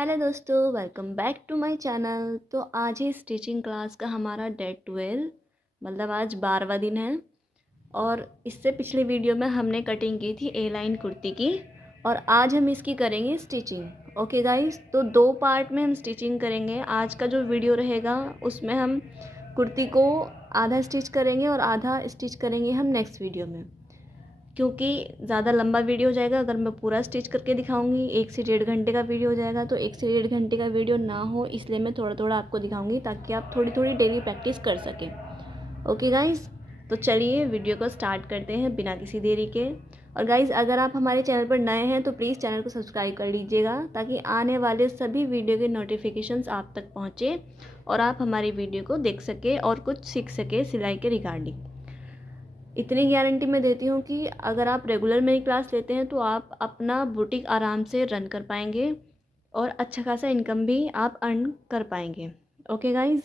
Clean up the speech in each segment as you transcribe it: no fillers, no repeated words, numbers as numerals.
Hello दोस्तों, welcome back to my channel. तो आज ही स्टिचिंग क्लास का हमारा डे 12 मतलब आज 12वां दिन है। और इससे पिछले वीडियो में हमने कटिंग की थी ए लाइन कुर्ती की और आज हम इसकी करेंगे स्टिचिंग। ओके गाइस, तो 2 पार्ट में हम स्टिचिंग करेंगे। आज का जो वीडियो रहेगा उसमें हम कुर्ती को आधा स्टिच करेंगे और आधा स्टिच करेंगे हम नेक्स्ट वीडियो में, क्योंकि ज़्यादा लंबा वीडियो हो जाएगा अगर मैं पूरा स्टिच करके दिखाऊंगी। 1 से 1.5 घंटे का वीडियो हो जाएगा, तो 1 से 1.5 घंटे का वीडियो ना हो इसलिए मैं थोड़ा थोड़ा आपको दिखाऊंगी ताकि आप थोड़ी थोड़ी डेली प्रैक्टिस कर सकें। ओके गाइज़, तो चलिए वीडियो को स्टार्ट करते हैं बिना किसी देरी के। और गाइज़, अगर आप हमारे चैनल पर नए हैं तो प्लीज़ चैनल को सब्सक्राइब कर लीजिएगा ताकि आने वाले सभी वीडियो के नोटिफिकेशंस आप तक पहुँचे और आप हमारी वीडियो को देख सकें और कुछ सीख सकें सिलाई के रिगार्डिंग। इतनी गारंटी मैं देती हूँ कि अगर आप रेगुलर मेरी क्लास लेते हैं तो आप अपना बुटीक आराम से रन कर पाएंगे और अच्छा खासा इनकम भी आप अर्न कर पाएंगे। ओके गाइज़,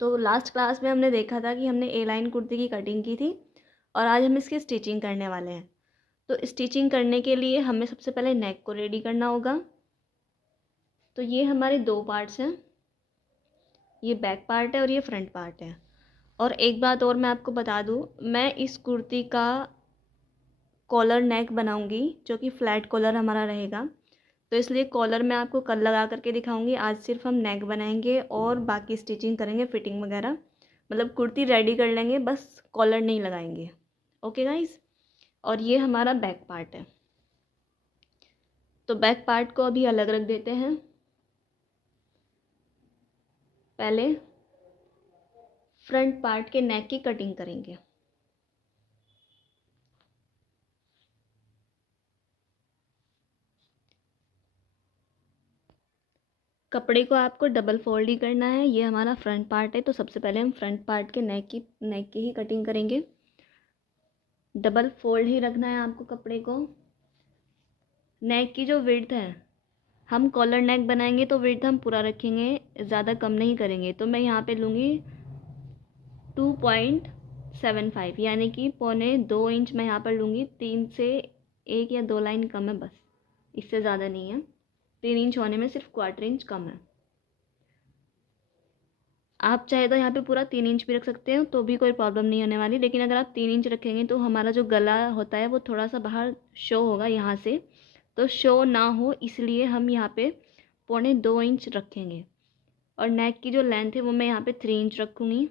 तो लास्ट क्लास में हमने देखा था कि हमने ए लाइन कुर्ती की कटिंग की थी और आज हम इसकी स्टिचिंग करने वाले हैं। तो स्टिचिंग करने के लिए हमें सबसे पहले नेक को रेडी करना होगा। तो ये हमारे 2 पार्ट्स हैं, ये बैक पार्ट है और ये फ्रंट पार्ट है। और एक बात और मैं आपको बता दूँ, मैं इस कुर्ती का कॉलर नेक बनाऊंगी जो कि फ्लैट कॉलर हमारा रहेगा। तो इसलिए कॉलर मैं आपको कल लगा करके दिखाऊंगी। आज सिर्फ हम नेक बनाएंगे और बाकी स्टिचिंग करेंगे, फिटिंग वगैरह। मतलब कुर्ती रेडी कर लेंगे, बस कॉलर नहीं लगाएंगे। ओके गाइस, और ये हमारा बैक पार्ट है। तो बैक पार्ट को अभी अलग रख देते हैं। पहले फ्रंट पार्ट के नेक की कटिंग करेंगे। कपड़े को आपको डबल फोल्ड ही करना है। ये हमारा फ्रंट पार्ट है, तो सबसे पहले हम फ्रंट पार्ट के नेक की ही कटिंग करेंगे। डबल फोल्ड ही रखना है आपको कपड़े को। नेक की जो विड्थ है, हम कॉलर नेक बनाएंगे तो विड्थ हम पूरा रखेंगे, ज़्यादा कम नहीं करेंगे। तो मैं यहाँ पे लूँगी 2.75, यानी कि 1.25 इंच मैं यहाँ पर लूँगी। 3 से 1 या 2 लाइन कम है, बस इससे ज़्यादा नहीं है। 3 इंच होने में सिर्फ 1/4 इंच कम है। आप चाहे तो यहाँ पे पूरा 3 इंच भी रख सकते हो तो भी कोई प्रॉब्लम नहीं होने वाली, लेकिन अगर आप 3 इंच रखेंगे तो हमारा जो गला होता है वो थोड़ा सा बाहर शो होगा यहाँ से। तो शो ना हो इसलिए हम यहाँ पे 1.25 इंच रखेंगे। और नेक की जो लेंथ है वो मैं यहाँ पे 3 इंच रखूँगी।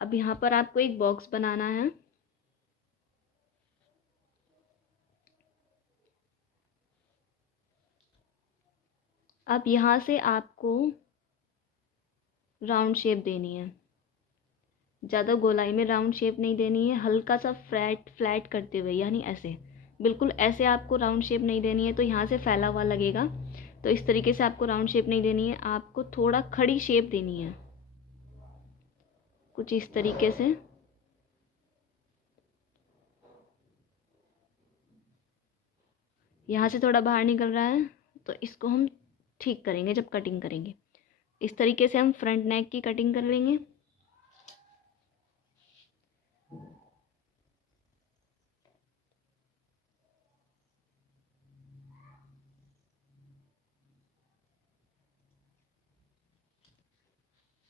अब यहाँ पर आपको एक बॉक्स बनाना है। अब यहाँ से आपको राउंड शेप देनी है। ज़्यादा गोलाई में राउंड शेप नहीं देनी है, हल्का सा फ्लैट करते हुए, यानी ऐसे, बिल्कुल ऐसे आपको राउंड शेप नहीं देनी है तो यहाँ से फैला हुआ लगेगा। तो इस तरीके से आपको राउंड शेप नहीं देनी है, आपको थोड़ा खड़ी शेप देनी है, कुछ इस तरीके से। यहाँ से थोड़ा बाहर निकल रहा है तो इसको हम ठीक करेंगे जब कटिंग करेंगे। इस तरीके से हम फ्रंट नेक की कटिंग कर लेंगे।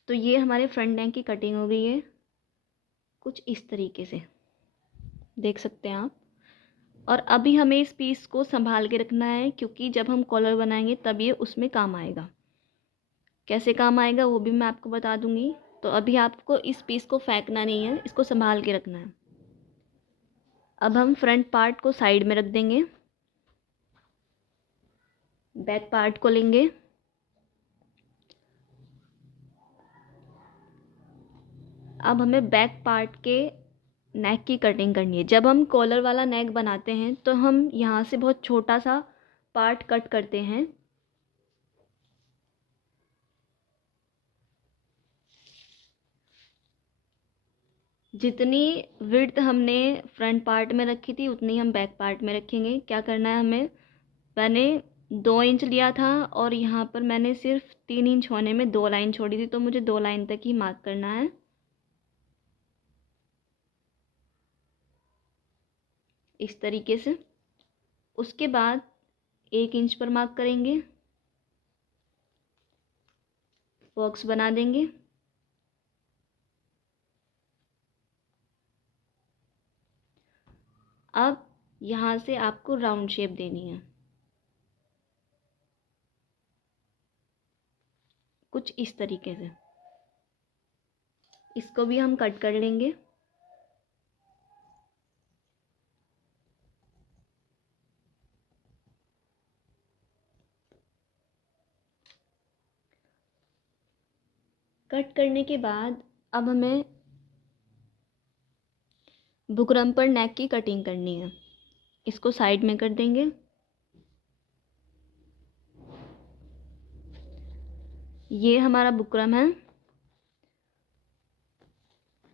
तो ये हमारे फ्रंट नेक की कटिंग हो गई है, कुछ इस तरीके से देख सकते हैं आप। और अभी हमें इस पीस को संभाल के रखना है, क्योंकि जब हम कॉलर बनाएंगे तब ये उसमें काम आएगा। कैसे काम आएगा वो भी मैं आपको बता दूंगी। तो अभी आपको इस पीस को फेंकना नहीं है, इसको संभाल के रखना है। अब हम फ्रंट पार्ट को साइड में रख देंगे, बैक पार्ट को लेंगे। अब हमें बैक पार्ट के नेक की कटिंग करनी है। जब हम कॉलर वाला नेक बनाते हैं तो हम यहाँ से बहुत छोटा सा पार्ट कट करते हैं। जितनी विड्थ हमने फ्रंट पार्ट में रखी थी उतनी हम बैक पार्ट में रखेंगे। क्या करना है हमें, मैंने 2 इंच लिया था और यहाँ पर मैंने सिर्फ 3 इंच होने में 2 लाइन छोड़ी थी, तो मुझे 2 लाइन तक ही मार्क करना है। इस तरीके से उसके बाद 1 इंच पर मार्क करेंगे, बॉक्स बना देंगे। अब यहाँ से आपको राउंड शेप देनी है, कुछ इस तरीके से। इसको भी हम कट कर लेंगे। कट करने के बाद अब हमें बुकरम पर नेक की कटिंग करनी है। इसको साइड में कर देंगे। ये हमारा बुकरम है,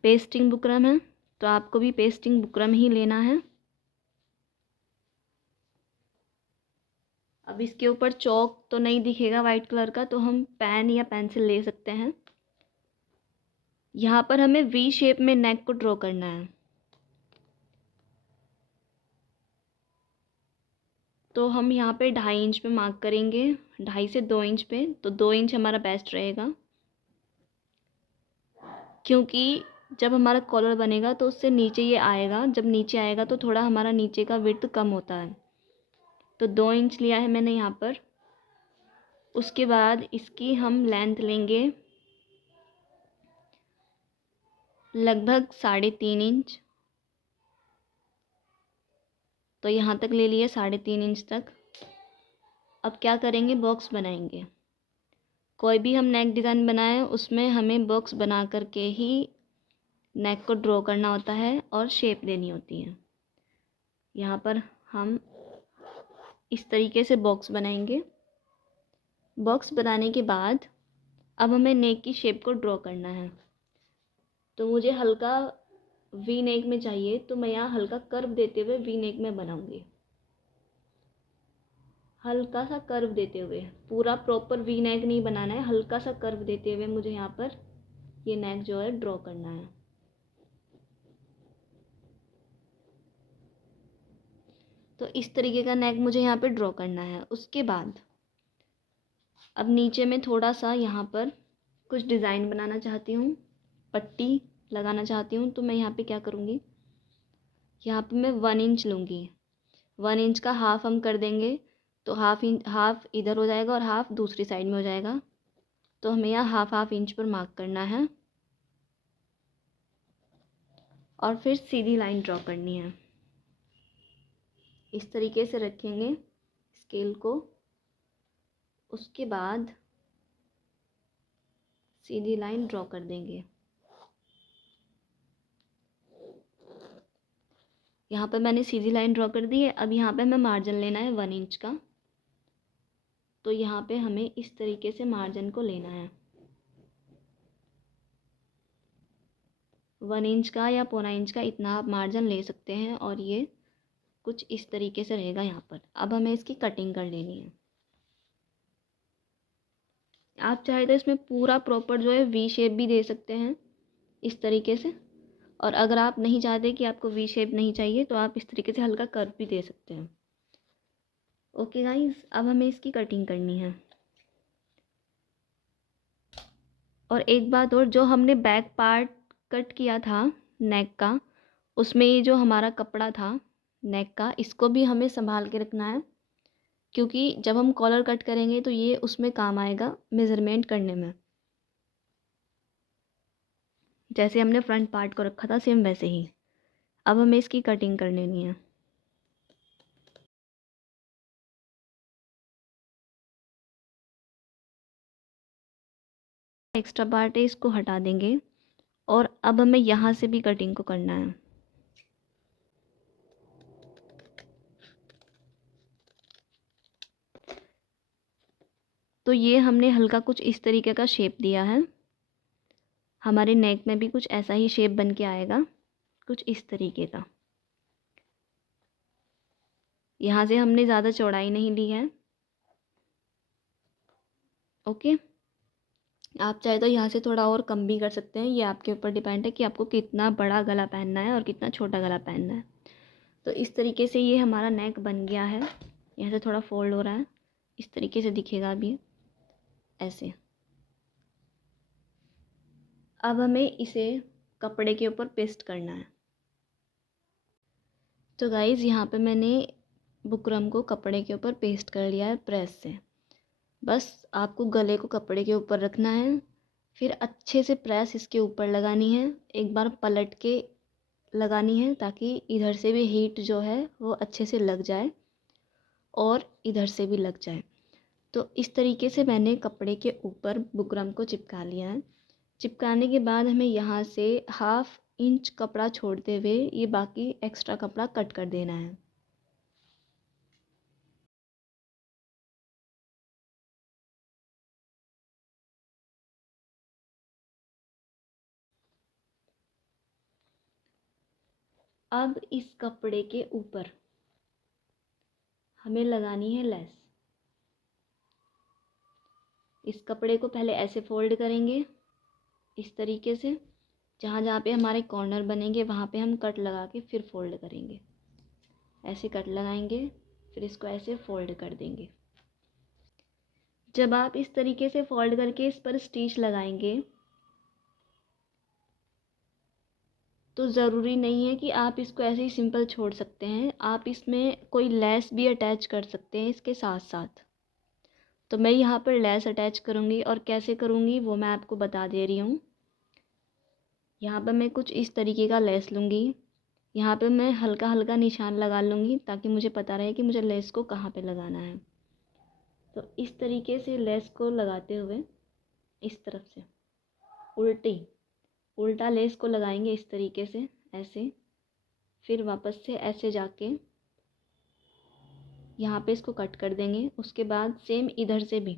पेस्टिंग बुकरम है, तो आपको भी पेस्टिंग बुकरम ही लेना है। अब इसके ऊपर चौक तो नहीं दिखेगा वाइट कलर का, तो हम पेन या पेंसिल ले सकते हैं। यहाँ पर हमें वी शेप में नेक को ड्रॉ करना है। तो हम यहाँ पे 2.5 इंच पे मार्क करेंगे, 2.5 से 2 इंच पे। तो 2 इंच हमारा बेस्ट रहेगा, क्योंकि जब हमारा कॉलर बनेगा तो उससे नीचे ये आएगा। जब नीचे आएगा तो थोड़ा हमारा नीचे का विड्थ कम होता है। तो 2 इंच लिया है मैंने यहाँ पर। उसके बाद इसकी हम लेंथ लेंगे लगभग 3.5 इंच। तो यहाँ तक ले लिए 3.5 इंच तक। अब क्या करेंगे, बॉक्स बनाएंगे। कोई भी हम नेक डिज़ाइन बनाएं उसमें हमें बॉक्स बना करके ही नेक को ड्रॉ करना होता है और शेप देनी होती है। यहाँ पर हम इस तरीके से बॉक्स बनाएंगे। बॉक्स बनाने के बाद अब हमें नेक की शेप को ड्रॉ करना है। तो मुझे हल्का वी नेक में चाहिए, तो मैं यहाँ हल्का कर्व देते हुए वी नेक में बनाऊंगी। हल्का सा कर्व देते हुए, पूरा प्रॉपर वी नेक नहीं बनाना है, हल्का सा कर्व देते हुए मुझे यहाँ पर ये नेक जो है ड्रॉ करना है। तो इस तरीके का नेक मुझे यहाँ पे ड्रॉ करना है। उसके बाद अब नीचे में थोड़ा सा यहाँ पर कुछ डिज़ाइन बनाना चाहती हूँ, पट्टी लगाना चाहती हूँ। तो मैं यहाँ पे क्या करूँगी, यहाँ पे मैं 1 इंच लूँगी। 1 इंच का हाफ हम कर देंगे, तो हाफ इधर हो जाएगा और हाफ दूसरी साइड में हो जाएगा। तो हमें यहाँ हाफ इंच पर मार्क करना है और फिर सीधी लाइन ड्रॉ करनी है। इस तरीके से रखेंगे स्केल को। उसके बाद सीधी लाइन ड्रॉ कर देंगे। यहाँ पर मैंने सीधी लाइन ड्रॉ कर दी है। अब यहाँ पे हमें मार्जिन लेना है 1 इंच का। तो यहाँ पे हमें इस तरीके से मार्जिन को लेना है, 1 इंच का या 1.25 इंच का, इतना आप मार्जिन ले सकते हैं। और ये कुछ इस तरीके से रहेगा यहाँ पर। अब हमें इसकी कटिंग कर लेनी है। आप चाहे तो इसमें पूरा प्रॉपर जो है वी शेप भी दे सकते हैं इस तरीके से। और अगर आप नहीं चाहते कि आपको वी शेप नहीं चाहिए, तो आप इस तरीके से हल्का कर्व भी दे सकते हैं। ओके गाइस, अब हमें इसकी कटिंग करनी है। और एक बात और, जो हमने बैक पार्ट कट किया था नेक का, उसमें ये जो हमारा कपड़ा था नेक का, इसको भी हमें संभाल के रखना है, क्योंकि जब हम कॉलर कट करेंगे तो ये उसमें काम आएगा मेज़रमेंट करने में। जैसे हमने फ्रंट पार्ट को रखा था सेम वैसे ही। अब हमें इसकी कटिंग कर लेनी है। एक्स्ट्रा पार्ट है इसको हटा देंगे। और अब हमें यहाँ से भी कटिंग को करना है। तो ये हमने हल्का कुछ इस तरीके का शेप दिया है। हमारे नेक में भी कुछ ऐसा ही शेप बन के आएगा, कुछ इस तरीके का। यहाँ से हमने ज़्यादा चौड़ाई नहीं ली है। ओके, आप चाहे तो यहाँ से थोड़ा और कम भी कर सकते हैं। ये आपके ऊपर डिपेंड है कि आपको कितना बड़ा गला पहनना है और कितना छोटा गला पहनना है। तो इस तरीके से ये हमारा नेक बन गया है। यहाँ से थोड़ा फोल्ड हो रहा है, इस तरीके से दिखेगा अभी ऐसे। अब हमें इसे कपड़े के ऊपर पेस्ट करना है। तो गाइज़ यहाँ पे मैंने बुकरम को कपड़े के ऊपर पेस्ट कर लिया है प्रेस से। बस आपको गले को कपड़े के ऊपर रखना है, फिर अच्छे से प्रेस इसके ऊपर लगानी है। एक बार पलट के लगानी है ताकि इधर से भी हीट जो है वो अच्छे से लग जाए और इधर से भी लग जाए। तो इस तरीके से मैंने कपड़े के ऊपर बुकरम को चिपका लिया है। चिपकाने के बाद हमें यहाँ से 1/2 इंच कपड़ा छोड़ते हुए ये बाकी एक्स्ट्रा कपड़ा कट कर देना है। अब इस कपड़े के ऊपर हमें लगानी है लेस। इस कपड़े को पहले ऐसे फोल्ड करेंगे इस तरीके से, जहाँ जहाँ पे हमारे कॉर्नर बनेंगे वहाँ पे हम कट लगा के फिर फोल्ड करेंगे। ऐसे कट लगाएंगे, फिर इसको ऐसे फोल्ड कर देंगे। जब आप इस तरीके से फोल्ड करके इस पर स्टिच लगाएंगे तो ज़रूरी नहीं है कि आप इसको ऐसे ही सिंपल छोड़ सकते हैं, आप इसमें कोई लेस भी अटैच कर सकते हैं इसके साथ साथ। तो मैं यहाँ पर लेस अटैच करूँगी और कैसे करूँगी वो मैं आपको बता दे रही हूँ। यहाँ पर मैं कुछ इस तरीके का लेस लूँगी। यहाँ पे मैं हल्का हल्का निशान लगा लूँगी ताकि मुझे पता रहे कि मुझे लेस को कहाँ पे लगाना है। तो इस तरीके से लेस को लगाते हुए इस तरफ से उल्टा लेस को लगाएंगे इस तरीके से ऐसे, फिर वापस से ऐसे जाके यहाँ पे इसको कट कर देंगे। उसके बाद सेम इधर से भी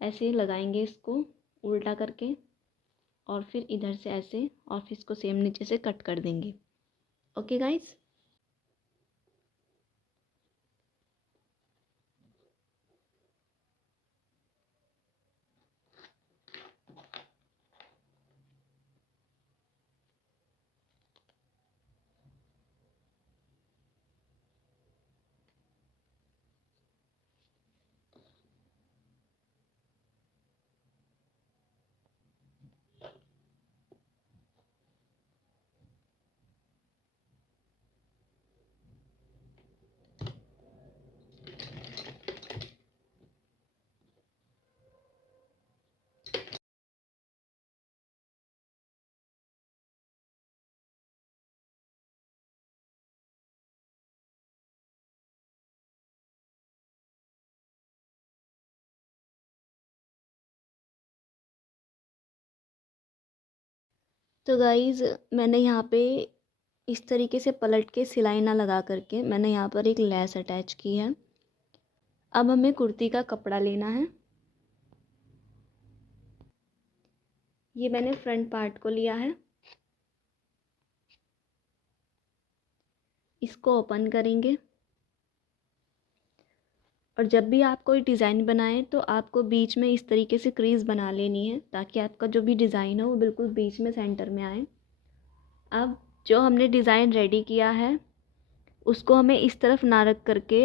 ऐसे लगाएंगे इसको उल्टा करके और फिर इधर से ऐसे और फिर इसको सेम नीचे से कट कर देंगे। Okay guys. तो गाइज़ मैंने यहाँ पे इस तरीके से पलट के सिलाई ना लगा करके मैंने यहाँ पर एक लेस अटैच की है। अब हमें कुर्ती का कपड़ा लेना है। ये मैंने फ्रंट पार्ट को लिया है, इसको ओपन करेंगे और जब भी आप कोई डिज़ाइन बनाएं तो आपको बीच में इस तरीके से क्रीज़ बना लेनी है ताकि आपका जो भी डिज़ाइन हो वो बिल्कुल बीच में सेंटर में आए। अब जो हमने डिज़ाइन रेडी किया है उसको हमें इस तरफ ना रख करके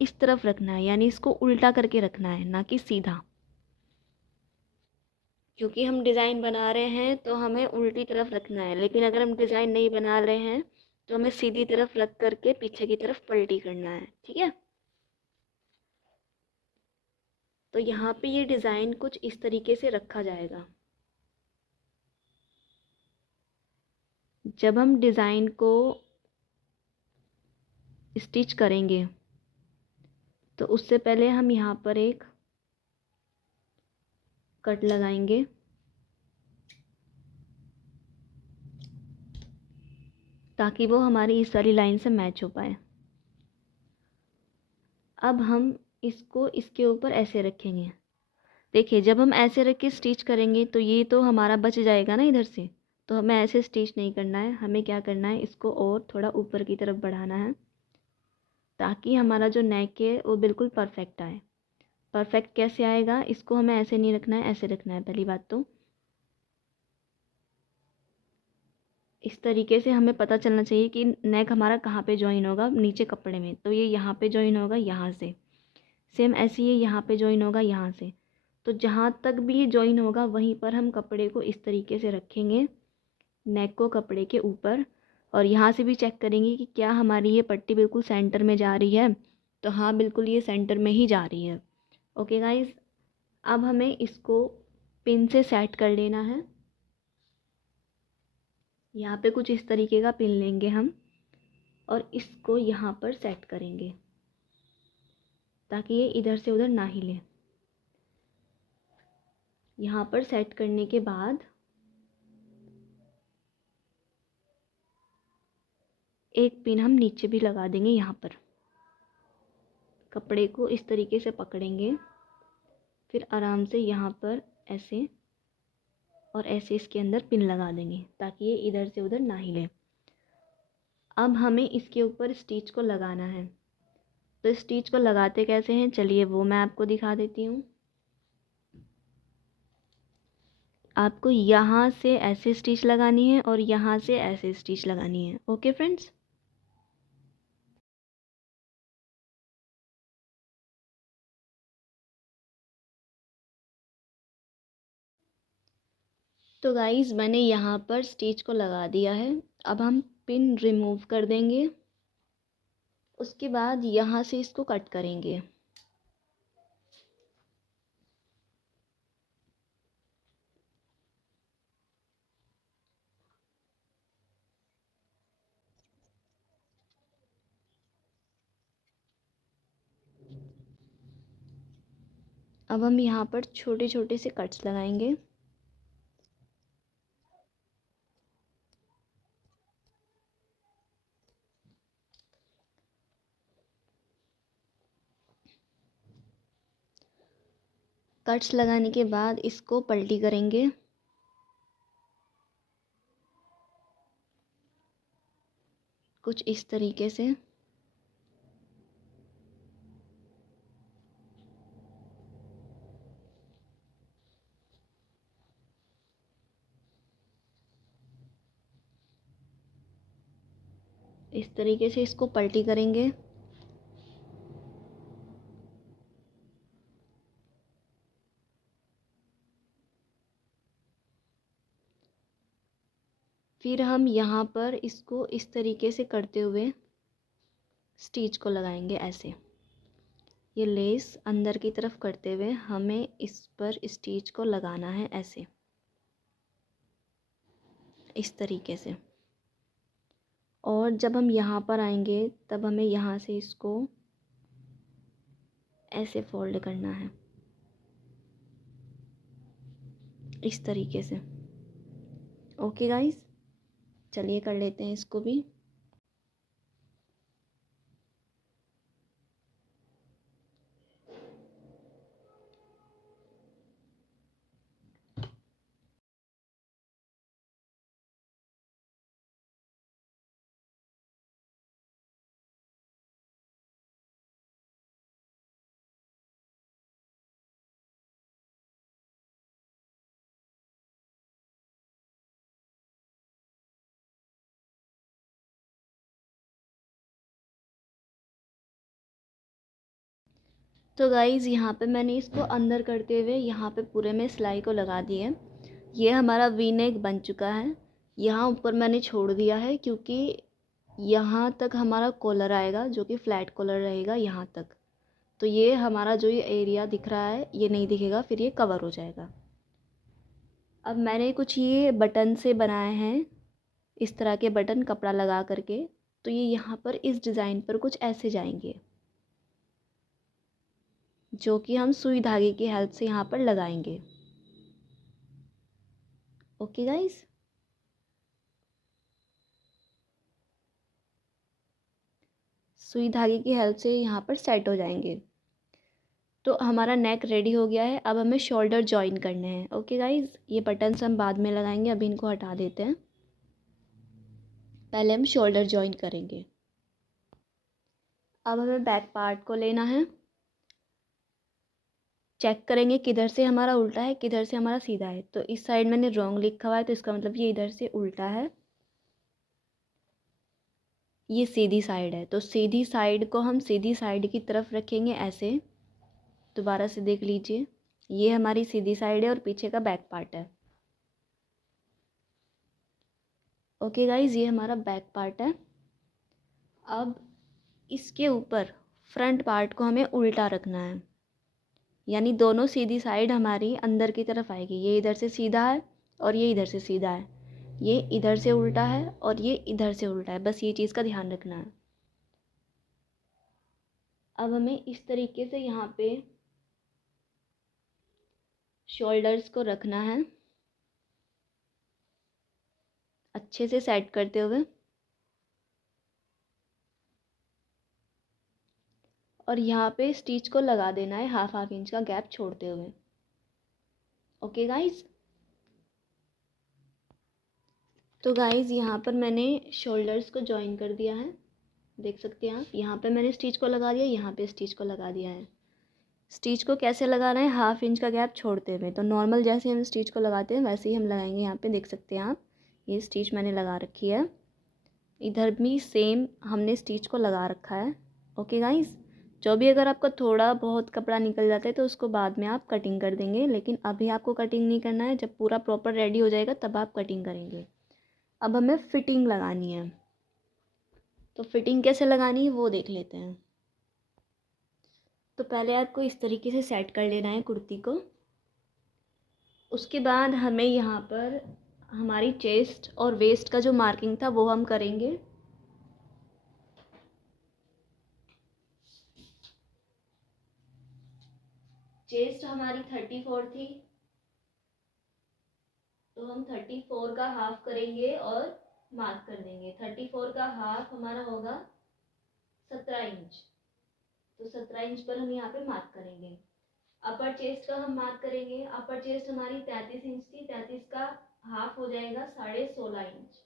इस तरफ रखना है, यानी इसको उल्टा करके रखना है, ना कि सीधा। क्योंकि हम डिज़ाइन बना रहे हैं तो हमें उल्टी तरफ रखना है, लेकिन अगर हम डिज़ाइन नहीं बना रहे हैं तो हमें सीधी तरफ रख करके पीछे की तरफ पलटी करना है। ठीक है। तो यहाँ पे ये डिज़ाइन कुछ इस तरीके से रखा जाएगा। जब हम डिज़ाइन को स्टिच करेंगे तो उससे पहले हम यहाँ पर एक कट लगाएंगे ताकि वो हमारी इस वाली लाइन से मैच हो पाए। अब हम इसको इसके ऊपर ऐसे रखेंगे। देखिए जब हम ऐसे रख के स्टिच करेंगे तो ये तो हमारा बच जाएगा ना इधर से, तो हमें ऐसे स्टिच नहीं करना है। हमें क्या करना है, इसको और थोड़ा ऊपर की तरफ बढ़ाना है ताकि हमारा जो नेक है वो बिल्कुल परफेक्ट आए। परफेक्ट कैसे आएगा, इसको हमें ऐसे नहीं रखना है, ऐसे रखना है। पहली बात तो इस तरीके से हमें पता चलना चाहिए कि नेक हमारा कहाँ पे जॉइन होगा नीचे कपड़े में। तो ये यहाँ पे जॉइन होगा यहाँ से, सेम ऐसे ही यहाँ पे जॉइन होगा यहाँ से। तो जहाँ तक भी ये जॉइन होगा वहीं पर हम कपड़े को इस तरीके से रखेंगे, नेक को कपड़े के ऊपर। और यहाँ से भी चेक करेंगे कि क्या हमारी ये पट्टी बिल्कुल सेंटर में जा रही है। तो हाँ, बिल्कुल ये सेंटर में ही जा रही है। ओके गाइज़, अब हमें इसको पिन से सेट कर लेना है। यहाँ पे कुछ इस तरीके का पिन लेंगे हम और इसको यहाँ पर सेट करेंगे ताकि ये इधर से उधर ना हिले। यहाँ पर सेट करने के बाद एक पिन हम नीचे भी लगा देंगे। यहाँ पर कपड़े को इस तरीके से पकड़ेंगे, फिर आराम से यहाँ पर ऐसे और ऐसे इसके अंदर पिन लगा देंगे ताकि ये इधर से उधर ना हिले। अब हमें इसके ऊपर स्टिच को लगाना है। तो स्टिच को लगाते कैसे हैं, चलिए वो मैं आपको दिखा देती हूँ। आपको यहाँ से ऐसे स्टिच लगानी है और यहाँ से ऐसे स्टिच लगानी है। ओके फ्रेंड्स, तो गाइज़ मैंने यहाँ पर स्टिच को लगा दिया है। अब हम पिन रिमूव कर देंगे, उसके बाद यहाँ से इसको कट करेंगे। अब हम यहाँ पर छोटे छोटे से कट्स लगाएंगे। कट्स लगाने के बाद इसको पलटी करेंगे। कुछ इस तरीके से। इस तरीके से इसको पलटी करेंगे। फिर हम यहाँ पर इसको इस तरीके से करते हुए स्टिच को लगाएंगे ऐसे। ये लेस अंदर की तरफ करते हुए हमें इस पर स्टिच को लगाना है ऐसे, इस तरीके से। और जब हम यहाँ पर आएंगे तब हमें यहाँ से इसको ऐसे फोल्ड करना है, इस तरीके से। ओके गाइस, चलिए कर लेते हैं इसको भी। तो गाइज़ यहाँ पे मैंने इसको अंदर करते हुए यहाँ पे पूरे में सिलाई को लगा दी है। ये हमारा वी नेक बन चुका है। यहाँ ऊपर मैंने छोड़ दिया है क्योंकि यहाँ तक हमारा कॉलर आएगा जो कि फ्लैट कॉलर रहेगा यहाँ तक। तो ये हमारा जो ये एरिया दिख रहा है ये नहीं दिखेगा, फिर ये कवर हो जाएगा। अब मैंने कुछ ये बटन से बनाए हैं, इस तरह के बटन कपड़ा लगा करके। तो ये यहाँ पर इस डिज़ाइन पर कुछ ऐसे जाएंगे जो कि हम सुई धागे की हेल्प से यहाँ पर लगाएंगे। ओके गाइस, सुई धागे की हेल्प से यहाँ पर सेट हो जाएंगे। तो हमारा नेक रेडी हो गया है। अब हमें शोल्डर जॉइन करने हैं। ओके गाइस, ये बटन्स हम बाद में लगाएंगे, अभी इनको हटा देते हैं। पहले हम शोल्डर जॉइन करेंगे। अब हमें बैक पार्ट को लेना है। चेक करेंगे किधर से हमारा उल्टा है किधर से हमारा सीधा है। तो इस साइड मैंने रॉन्ग लिखा हुआ है तो इसका मतलब ये इधर से उल्टा है। ये सीधी साइड है, तो सीधी साइड को हम सीधी साइड की तरफ रखेंगे ऐसे। दोबारा से देख लीजिए, ये हमारी सीधी साइड है और पीछे का बैक पार्ट है। ओके गाइज, ये हमारा बैक पार्ट है। अब इसके ऊपर फ्रंट पार्ट को हमें उल्टा रखना है, यानी दोनों सीधी साइड हमारी अंदर की तरफ आएगी। ये इधर से सीधा है और ये इधर से सीधा है, ये इधर से उल्टा है और ये इधर से उल्टा है, बस ये चीज़ का ध्यान रखना है। अब हमें इस तरीके से यहाँ पे शोल्डर्स को रखना है, अच्छे से सेट करते हुए, और यहाँ पे स्टिच को लगा देना है हाफ इंच का गैप छोड़ते हुए। ओके गाइज, तो गाइज यहाँ पर मैंने शोल्डर्स को जॉइन कर दिया है, देख सकते हैं आप। यहाँ पे मैंने स्टिच को लगा दिया, यहाँ पे स्टिच को लगा दिया है। स्टिच को कैसे लगाना है, हाफ इंच का गैप छोड़ते हुए। तो नॉर्मल जैसे हम स्टिच को लगाते हैं वैसे ही हम लगाएंगे। यहाँ पे देख सकते हैं आप, ये स्टिच मैंने लगा रखी है, इधर भी सेम हमने स्टिच को लगा रखा है। ओके गाइज, जो भी अगर आपका थोड़ा बहुत कपड़ा निकल जाता है तो उसको बाद में आप कटिंग कर देंगे, लेकिन अभी आपको कटिंग नहीं करना है। जब पूरा प्रॉपर रेडी हो जाएगा तब आप कटिंग करेंगे। अब हमें फिटिंग लगानी है, तो फिटिंग कैसे लगानी है वो देख लेते हैं। तो पहले आपको इस तरीके से सेट कर लेना है कुर्ती को। उसके बाद हमें यहाँ पर हमारी चेस्ट और वेस्ट का जो मार्किंग था वो हम करेंगे। चेस्ट हमारी 34 थी, तो हम 34 का हाफ करेंगे और मार्क कर देंगे। 34 का हाफ हमारा होगा 17 इंच, तो 17 इंच पर हम यहाँ पे मार्क करेंगे। अपर चेस्ट का हम मार्क करेंगे। अपर चेस्ट हमारी 33 इंच थी, 33 का हाफ हो जाएगा 16.5 इंच,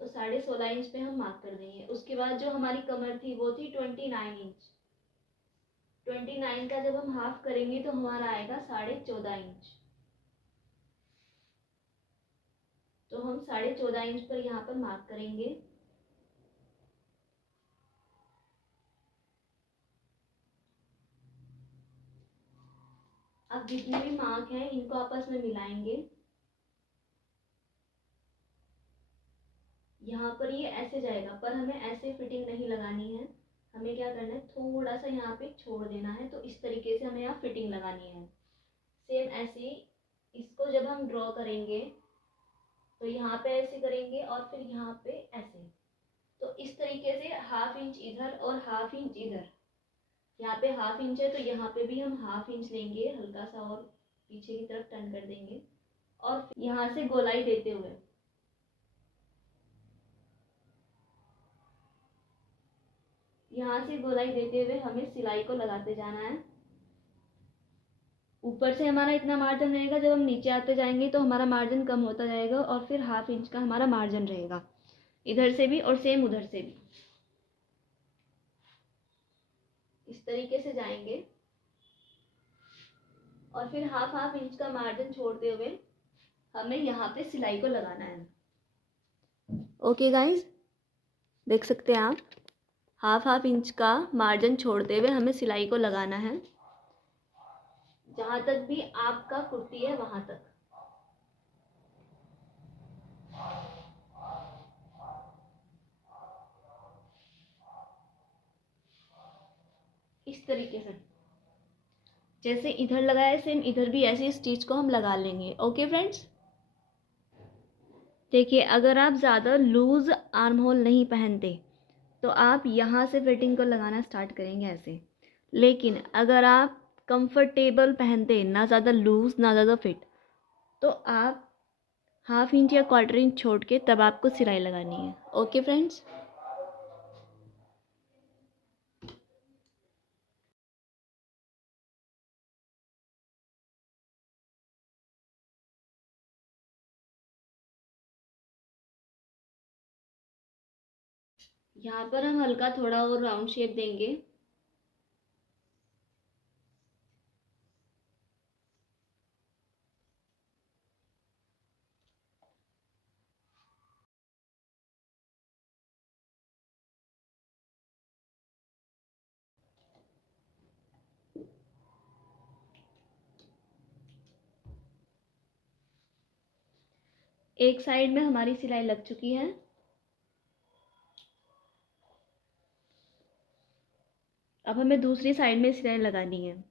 तो 16.5 इंच पे हम मार्क कर देंगे। उसके बाद जो हमारी कमर थी वो थी 29 इंच। 29 का जब हम हाफ करेंगे तो हमारा आएगा 14.5 इंच, तो हम 14.5 इंच पर यहाँ पर मार्क करेंगे। अब जितने भी मार्क हैं इनको आपस में मिलाएंगे। यहाँ पर ये ऐसे जाएगा, पर हमें ऐसे फिटिंग नहीं लगानी है। हमें क्या करना है, थोड़ा सा यहाँ पे छोड़ देना है, तो इस तरीके से हमें यहाँ फिटिंग लगानी है। सेम ऐसे ही इसको जब हम ड्रॉ करेंगे तो यहाँ पे ऐसे करेंगे और फिर यहाँ पे ऐसे, तो इस तरीके से हाफ इंच इधर और हाफ इंच इधर। यहाँ पे हाफ इंच है तो यहाँ पे भी हम हाफ इंच लेंगे, हल्का सा और पीछे की तरफ टर्न कर देंगे, और यहाँ से गोलाई देते हुए हमें सिलाई को लगाते जाना है। ऊपर से हमारा इतना मार्जिन रहेगा, जब हम नीचे आते जाएंगे तो हमारा मार्जिन कम होता जाएगा और फिर हाफ इंच का हमारा मार्जिन रहेगा इधर से भी और सेम उधर से भी। इस तरीके से जाएंगे और फिर हाफ हाफ इंच का मार्जिन छोड़ते हुए हमें यहाँ पे सिलाई को लगाना है। ओके गाइज, देख सकते हैं आप, हाफ हाफ इंच का मार्जिन छोड़ते हुए हमें सिलाई को लगाना है, जहाँ तक भी आपका कुर्ती है वहाँ तक। इस तरीके से जैसे इधर लगाया सेम इधर भी ऐसे स्टिच को हम लगा लेंगे। ओके फ्रेंड्स, देखिए अगर आप ज़्यादा लूज़ आर्म होल नहीं पहनते तो आप यहाँ से फिटिंग को लगाना स्टार्ट करेंगे ऐसे, लेकिन अगर आप कंफर्टेबल पहनते, ना ज़्यादा लूज़ ना ज़्यादा फिट, तो आप हाफ इंच या क्वार्टर इंच छोड़ के तब आपको सिलाई लगानी है। Okay friends. यहाँ पर हम हल्का थोड़ा और राउंड शेप देंगे। एक साइड में हमारी सिलाई लग चुकी है। अब हमें दूसरी साइड में सिलाई लगानी है।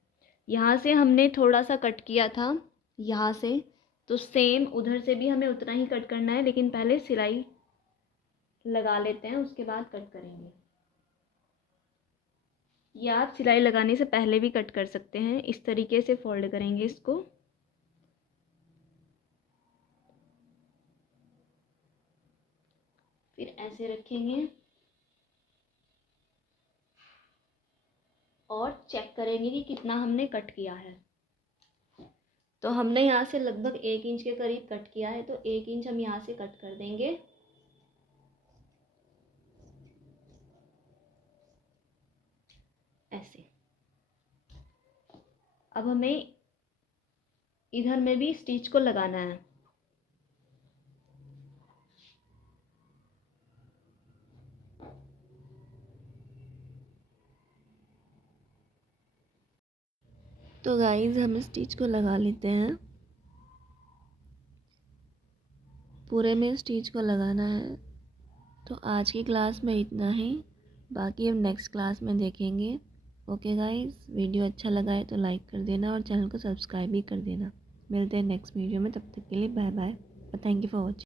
यहाँ से हमने थोड़ा सा कट किया था, यहाँ से, तो सेम उधर से भी हमें उतना ही कट करना है, लेकिन पहले सिलाई लगा लेते हैं, उसके बाद कट करेंगे। या आप सिलाई लगाने से पहले भी कट कर सकते हैं। इस तरीके से फोल्ड करेंगे इसको। फिर ऐसे रखेंगे और चेक करेंगे कि कितना हमने कट किया है। तो हमने यहाँ से लगभग 1 इंच के करीब कट किया है, तो 1 इंच हम यहाँ से कट कर देंगे। ऐसे। अब हमें इधर में भी स्टिच को लगाना है। तो गाइस हम स्टिच को लगा लेते हैं। पूरे में स्टिच को लगाना है। तो आज की क्लास में इतना ही, बाकी हम नेक्स्ट क्लास में देखेंगे। ओके गाइस, वीडियो अच्छा लगा है तो लाइक कर देना और चैनल को सब्सक्राइब भी कर देना। मिलते हैं नेक्स्ट वीडियो में, तब तक के लिए बाय बाय और थैंक यू फॉर वॉचिंग।